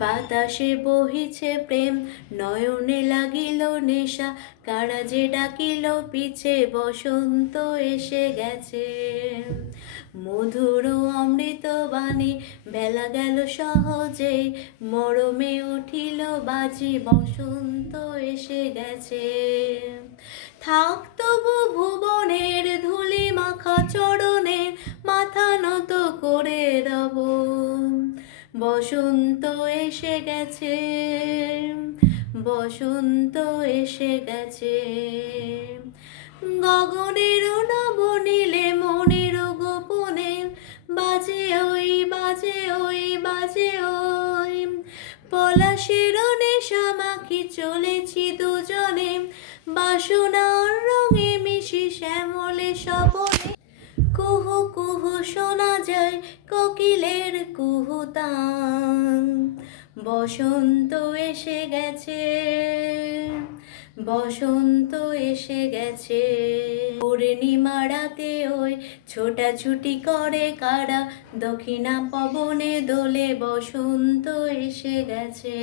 বাতাসে বহিছে প্রেম, নয়নে লাগিল নেশা, কারা যে ডাকিল পিছে, বসন্ত এসে গেছে। মধুর অমৃত বাণী, বেলা গেল সহজেই, মরমে উঠিল বাজি, বসন্ত এসে গেছে। থাক তবু ভুবনের ধূলি মাখা চরণে, মাথা নত করে রব, বসন্ত এসে গেছে, বসন্ত এসে গেছে। গগনের নব নীলে, মনের গোপনে, বাজে ওই বাজে ওই বাজে ওই, পলাশের নেশা মাখি চলেছি দুজনে, বাসনার রঙে মিশি শ্যামলে স্বপনে, কুহু কুহু শোনা যায় কোকিলের কুহুতান, বসন্ত এসে গেছে, বসন্ত এসে গেছে। পূর্ণিমা রাতে ওই ছোটাছুটি করে কারা, দক্ষিণা পবনে দোলে, বসন্ত এসে গেছে।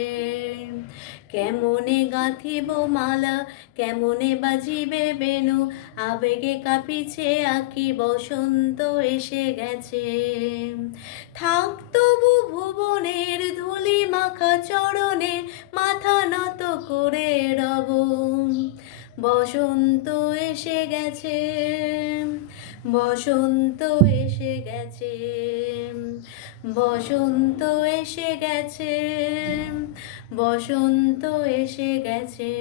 কেমনে গাঁথিব মালা, কেমনে বাজিবে বেণু, আবেগে কাঁপিছে আঁখি, বসন্ত এসে গেছে। থাক তবু ভুবনের ধূলি মাখা চরণে, মাথা নত করে রব, বসন্ত এসে গেছে, বসন্ত এসে গেছে, বসন্ত এসে গেছে, বসন্ত এসে গেছে।